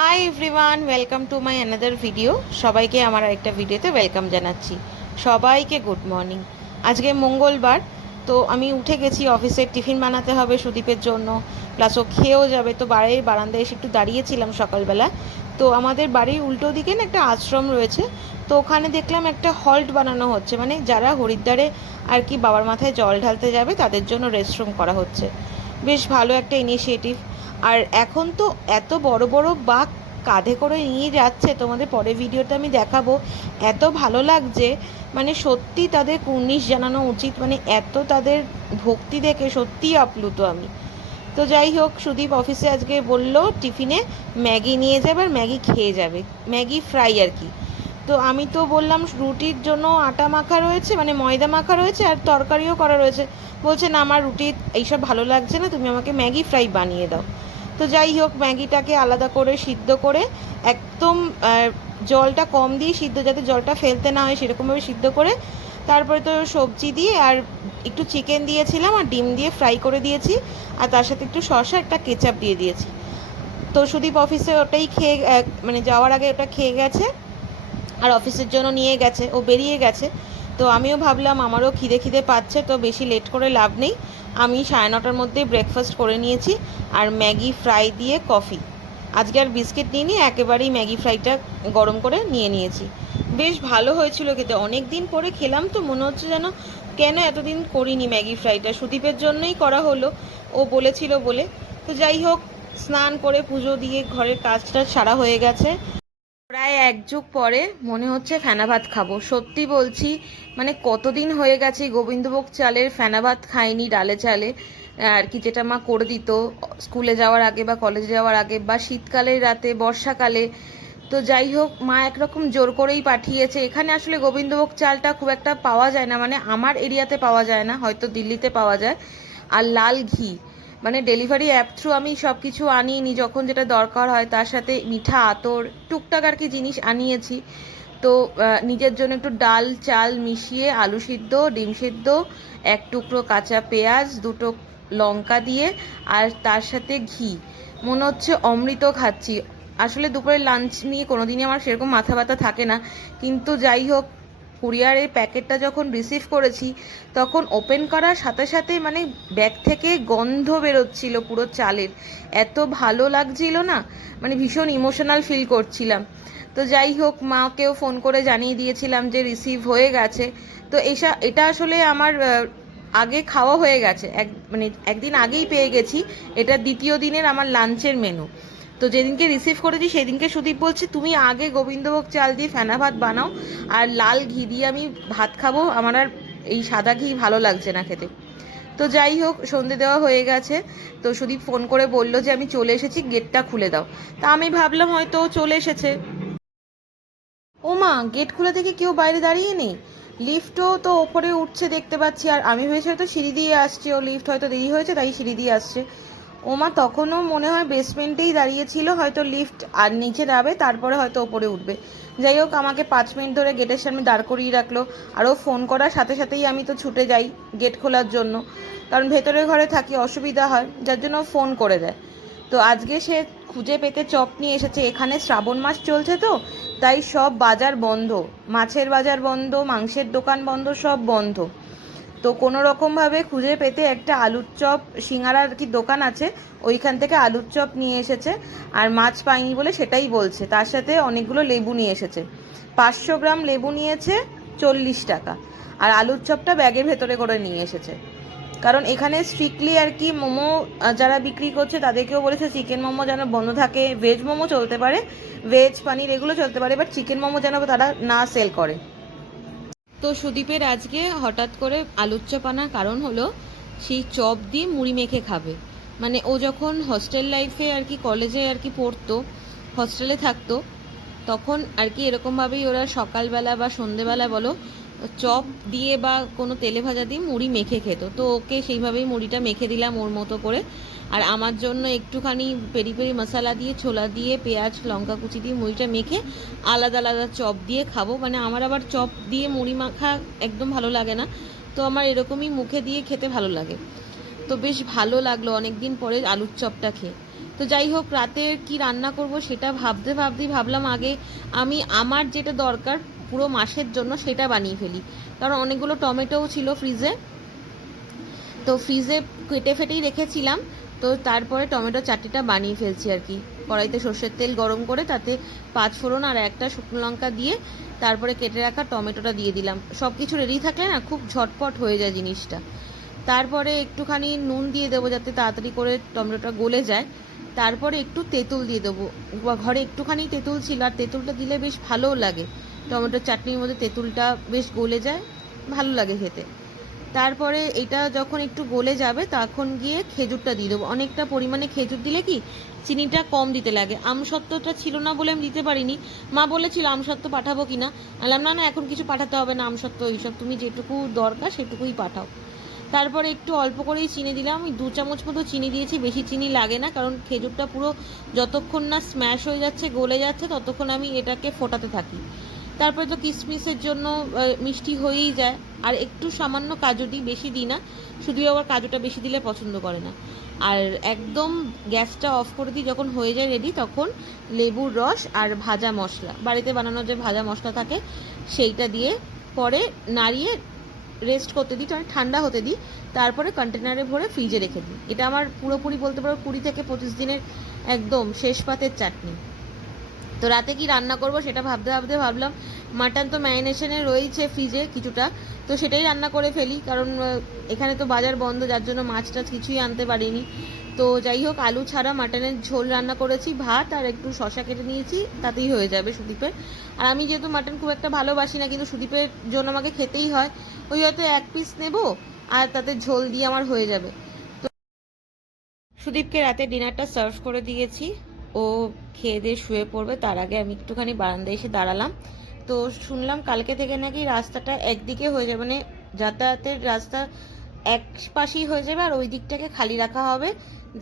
Hi everyone, welcome to my another video. সবাইকে আমার আরেকটা ভিডিওতে ওয়েলকাম জানাচ্ছি। সবাইকে গুড মর্নিং। আজকে মঙ্গলবার, তো আমি উঠে গেছি। অফিসের টিফিন বানাতে হবে সুদীপের জন্য, প্লাস ও খেয়েও যাবে। তো বাড়ির বারান্দায় এসে একটু দাঁড়িয়েছিলাম সকালবেলা। তো আমাদের বাড়ির উল্টো দিকে না একটা আশ্রম রয়েছে, তো ওখানে দেখলাম একটা হল্ট বানানো হচ্ছে, মানে যারা হরিদ্বারে আর কি বাবার মাথায় জল ঢালতে যাবে তাদের জন্য রেস্টরুম করা হচ্ছে। বেশ ভালো একটা ইনিশিয়েটিভ। আর এখন তো এত বড় বড় বাঘ কাঁধে করে নিয়ে যাচ্ছে, তোমাদের পরে ভিডিওতে আমি দেখাবো। এত ভালো লাগছে, মানে সত্যি তাদের কুর্নিশ জানানো উচিত, মানে এত তাদের ভক্তি দেখে সত্যিই আপ্লুত আমি। তো যাই হোক, সুদীপ অফিসে আজকে বলল টিফিনে ম্যাগি নিয়ে যাবে আর ম্যাগি খেয়ে যাবে, ম্যাগি ফ্রাই আর কি। তো আমি তো বললাম রুটির জন্য আটা মাখা রয়েছে, মানে ময়দা মাখা রয়েছে আর তরকারিও করা রয়েছে। বলছে না, আমার রুটি এইসব ভালো লাগছে না, তুমি আমাকে ম্যাগি ফ্রাই বানিয়ে দাও। তো যাই হোক, ম্যাগিটাকে আলাদা করে সিদ্ধ করে একদম জলটা কম দিয়ে সিদ্ধ, যাতে জলটা ফেলতে না হয় সেরকমভাবে সিদ্ধ করে, তারপরে তো সবজি দিয়ে আর একটু চিকেন দিয়েছিলাম আর ডিম দিয়ে ফ্রাই করে দিয়েছি, আর তার সাথে একটু শসা একটা কেচাপ দিয়ে দিয়েছি। তো সুদীপ অফিসে ওটাই খেয়ে মানে যাওয়ার আগে ওটা খেয়ে গেছে, আর অফিসের জন্য নিয়ে গেছে, ও বেরিয়ে গেছে। তো আমিও ভাবলাম আমারও খিদে খিদে পাচ্ছে, তো বেশি লেট করে লাভ নেই। আমি 9:30টার মধ্যেই ব্রেকফাস্ট করে নিয়েছি, আর ম্যাগি ফ্রাই দিয়ে কফি। আজকে আর বিস্কিট নিইনি, একেবারেই ম্যাগি ফ্রাইটা গরম করে নিয়ে নিয়েছি। বেশ ভালো হয়েছিল খেতে, অনেক দিন পরে খেলাম, তো মনে হচ্ছে যেন কেন এতদিন করিনি ম্যাগি ফ্রাইটা, সুদীপের জন্যই করা হলো, ও বলেছিল বলে। তো যাই হোক, স্নান করে পুজো দিয়ে ঘরের কাজটা সারা হয়ে গেছে। প্রায় এক যুগ পরে মনে হচ্ছে ফেনা ভাত খাবো, সত্যি বলছি। মানে কতদিন হয়ে গেছে গোবিন্দভোগ চালের ফেনা ভাত খাইনি, ডালে চালে আর কি, যেটা মা করে দিত স্কুলে যাওয়ার আগে বা কলেজে যাওয়ার আগে বা শীতকালের রাতে, বর্ষাকালে। তো যাই হোক, মা একরকম জোর করেই পাঠিয়েছে। এখানে আসলে গোবিন্দভোগ চালটা খুব একটা পাওয়া যায় না, মানে আমার এরিয়াতে পাওয়া যায় না, হয়তো দিল্লিতে পাওয়া যায়। আর লাল ঘি, মানে ডেলিভারি অ্যাপ থ্রু আমি সব কিছু আনিনি, যখন যেটা দরকার হয় তার সাথে মিঠা আতর টুকটাক আর কি জিনিস আনিয়েছি। তো নিজের জন্য একটু ডাল চাল মিশিয়ে, আলু সিদ্ধ, ডিম সিদ্ধ, এক টুকরো কাঁচা পেঁয়াজ, দুটো লঙ্কা দিয়ে, আর তার সাথে ঘি, মনে হচ্ছে অমৃত খাচ্ছি। আসলে দুপুরে লাঞ্চ নিয়ে কোনোদিনই আমার সেরকম মাথা ব্যথা থাকে না, কিন্তু যাই হোক, কুরিয়ারের প্যাকেটটা যখন রিসিভ করেছি তখন ওপেন করার সাথে সাথে মানে ব্যাগ থেকে গন্ধ বেরোচ্ছিল পুরো চালের, এত ভালো লাগছিল না, মানে ভীষণ ইমোশনাল ফিল করছিলাম। তো যাই হোক, মাকেও ফোন করে জানিয়ে দিয়েছিলাম যে রিসিভ হয়ে গেছে। তো এটা আসলে আমার আগে খাওয়া হয়ে গেছে, মানে একদিন আগেই পেয়ে গেছি। এটা দ্বিতীয় দিনের আমার লাঞ্চের মেনু। তো যেদিনকে রিসিভ করেছি সেদিনকে সুদীপ বলছে তুমি আগে গোবিন্দভোগ চাল দিয়ে ফেনা ভাত বানাও, আর লাল ঘি দিয়ে আমি ভাত খাবো, আমার আর এই সাদা ঘি ভালো লাগছে না খেতে। তো যাই হোক, সন্ধে দেওয়া হয়ে গেছে। তো সুদীপ ফোন করে বলল যে আমি চলে এসেছি, গেটটা খুলে দাও। তা আমি ভাবলাম হয়তো চলে এসেছে। ও মা, গেট খুলে থেকে কেউ বাইরে দাঁড়িয়ে নেই। লিফটও তো ওপরে উঠছে দেখতে পাচ্ছি, আর আমি ভেবেছি হয়তো সিঁড়ি দিয়ে আসছে, ও লিফট হয়তো দেরি হয়েছে তাই সিঁড়ি দিয়ে আসছে। ও মা, তখনও মনে হয় বেসমেন্টেই দাঁড়িয়েছিল, হয়তো লিফট আর নিচে যাবে তারপরে হয়তো ওপরে উঠবে। যাই হোক, আমাকে 5 মিনিট ধরে গেটের সামনে দাঁড় করিয়ে রাখলো। আরও ফোন করার সাথে সাথেই আমি তো ছুটে যাই গেট খোলার জন্য, কারণ ভেতরের ঘরে থাকি, অসুবিধা হয়, যার জন্য ফোন করে দেয়। তো আজকে সে খুঁজে পেতে চপ নিয়ে এসেছে। এখানে শ্রাবণ মাস চলছে, তো তাই সব বাজার বন্ধ, মাছের বাজার বন্ধ, মাংসের দোকান বন্ধ, সব বন্ধ। তো কোনো রকমভাবে খুঁজে পেতে একটা আলুর চপ সিঙ্গারার কি দোকান আছে, ওইখান থেকে আলুর চপ নিয়ে এসেছে। আর মাছ পাইনি বলে সেটাই বলছে, তার সাথে অনেকগুলো লেবু নিয়ে এসেছে। 500 গ্রাম লেবু নিয়েছে, 40 টাকা। আর আলুর চপটা ব্যাগের ভেতরে করে নিয়ে এসেছে, কারণ এখানে স্ট্রিক্টলি আর কি মোমো যারা বিক্রি করছে তাদেরকেও বলেছে চিকেন মোমো যেন বন্ধ থাকে, ভেজ মোমো চলতে পারে, ভেজ পানির এগুলো চলতে পারে, বাট চিকেন মোমো যেন তারা না সেল করে। তো সুদীপের আজকে হঠাৎ করে আলুর চপ আনার কারণ হলো সেই চপ দিয়ে মুড়ি মেখে খাবে। মানে ও যখন হস্টেল লাইফে আর কি, কলেজে আর কি পড়তো, হস্টেলে থাকতো, তখন আর কি এরকমভাবেই ওরা সকালবেলা বা সন্ধেবেলা বলো চপ দিয়ে বা কোনো তেলে ভাজা দিয়ে মুড়ি মেখে খেত। তো ওকে সেইভাবেই মুড়িটা মেখে দিলাম ওর মতো করে। আর আমার জন্য একটুখানি পেরি পেরি মশলা দিয়ে, ছোলা দিয়ে, পেঁয়াজ লঙ্কা কুচি দিয়ে মুড়িটা মেখে আলাদা আলাদা চপ দিয়ে খাবো। মানে আমার আবার চপ দিয়ে মুড়ি মাখা একদম ভালো লাগে না, তো আমার এরকমই মুখে দিয়ে খেতে ভালো লাগে। তো বেশ ভালো লাগলো অনেক দিন পরে আলুর চপটা খেয়ে। তো তো যাই হোক, রাতে কি রান্না করব সেটা ভাবতেই ভাবলাম আগে আমি আমার যেটা দরকার পুরো মাসের জন্য সেটা বানিয়ে ফেলি। কারণ অনেকগুলো টমেটোও ছিল ফ্রিজে, তো ফ্রিজে কেটে ফেটেই রেখেছিলাম। তো তারপরে টমেটো চাটনিটা বানিয়ে ফেলছি আর কি। কড়াইতে সর্ষের তেল গরম করে তাতে 5 ফোড়ন আর একটা শুকনো লঙ্কা দিয়ে তারপরে কেটে রাখা টমেটোটা দিয়ে দিলাম। সব কিছু রেডি থাকলে না খুব ঝটপট হয়ে যায় জিনিসটা। তারপরে একটুখানি নুন দিয়ে দেবো যাতে তাড়াতাড়ি করে টমেটোটা গলে যায়। তারপরে একটু তেঁতুল দিয়ে দেবো, ঘরে একটুখানি তেঁতুল ছিল, আর তেঁতুলটা দিলে বেশ ভালোও লাগে। টমেটোর চাটনির মধ্যে তেঁতুলটা বেশ গলে যায়, ভালো লাগে খেতে। তারপরে এটা যখন একটু গলে যাবে তখন গিয়ে খেজুরটা দিয়ে দেবো। অনেকটা পরিমাণে খেজুর দিলে কি চিনিটা কম দিতে লাগে। আমসত্ত্বটা ছিল না বলে আমি দিতে পারিনি। মা বলেছিল আমসত্ত্ব পাঠাবো কিনা, বললাম না না, এখন কিছু পাঠাতে হবে না, আমসত্ত্ব এইসব তুমি যেটুকু দরকার সেটুকুই পাঠাও। তারপরে একটু অল্প করেই চিনি দিলাম, আমি 2 চামচ মতো চিনি দিয়েছি, বেশি চিনি লাগে না, কারণ খেজুরটা পুরো যতক্ষণ না স্ম্যাশ হয়ে যাচ্ছে গলে যাচ্ছে ততক্ষণ আমি এটাকে ফোটাতে থাকি। তারপরে তো কিশমিশের জন্য মিষ্টি হয়েই যায়। আর একটু সামান্য কাজু দিই, বেশি দিই না, শুধু আবার কাজুটা বেশি দিলে পছন্দ করে না। আর একদম গ্যাসটা অফ করে দিই যখন হয়ে যায় রেডি, তখন লেবুর রস আর ভাজা মশলা, বাড়িতে বানানো যে ভাজা মশলা থাকে সেইটা দিয়ে পরে নাড়িয়ে রেস্ট করতে দিই, মানে ঠান্ডা হতে দিই। তারপরে কন্টেনারে ভরে ফ্রিজে রেখে দিই। এটা আমার পুরোপুরি বলতে পারো 20 থেকে 25 দিনের একদম শেষ পাতের চাটনি। তো রাতে কি রান্না করব সেটা ভাবলাম মাটন তো ম্যারিনেশনে রয়েছে ফ্রিজে কিছুটা, তো সেটাই রান্না করে ফেলি। কারণ এখানে তো বাজার বন্ধ, যার জন্য মাছ টাছ কিছুই আনতে পারিনি। তো যাই হোক, আলু ছাড়া মাটনের ঝোল রান্না করেছি, ভাত আর একটু শসা কেটে নিয়েছি, তাতেই হয়ে যাবে সুদীপের। আর আমি যেহেতু মাটন খুব একটা ভালোবাসি না, কিন্তু সুদীপের জন্য আমাকে খেতেই হয়, ওই হয়তো 1 পিস নেব আর তাতে ঝোল দিয়ে আমার হয়ে যাবে। সুদীপকে রাতে ডিনারটা সার্ভ করে দিয়েছি, ও খেয়ে দিয়ে শুয়ে পড়বে। তার আগে আমি একটুখানি বারান্দায় এসে দাঁড়ালাম। তো শুনলাম কালকে থেকে নাকি রাস্তাটা একদিকে হয়ে যাবে, মানে যাতায়াতের রাস্তা এক পাশেই হয়ে যাবে, আর ওই দিকটাকে খালি রাখা হবে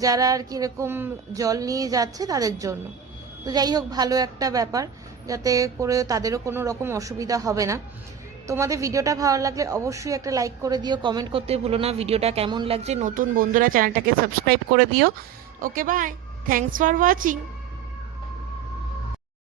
যারা আর কি এরকম জল নিয়ে যাচ্ছে তাদের জন্য। তো যাই হোক, ভালো একটা ব্যাপার, যাতে করে তাদেরও কোনো রকম অসুবিধা হবে না। তোমাদের ভিডিওটা ভালো লাগলে অবশ্যই একটা লাইক করে দিও, কমেন্ট করতে ভুলো না ভিডিওটা কেমন লাগছে। নতুন বন্ধুরা চ্যানেলটাকে সাবস্ক্রাইব করে দিও। ওকে, বাই, থ্যাঙ্কস ফর ওয়াচিং।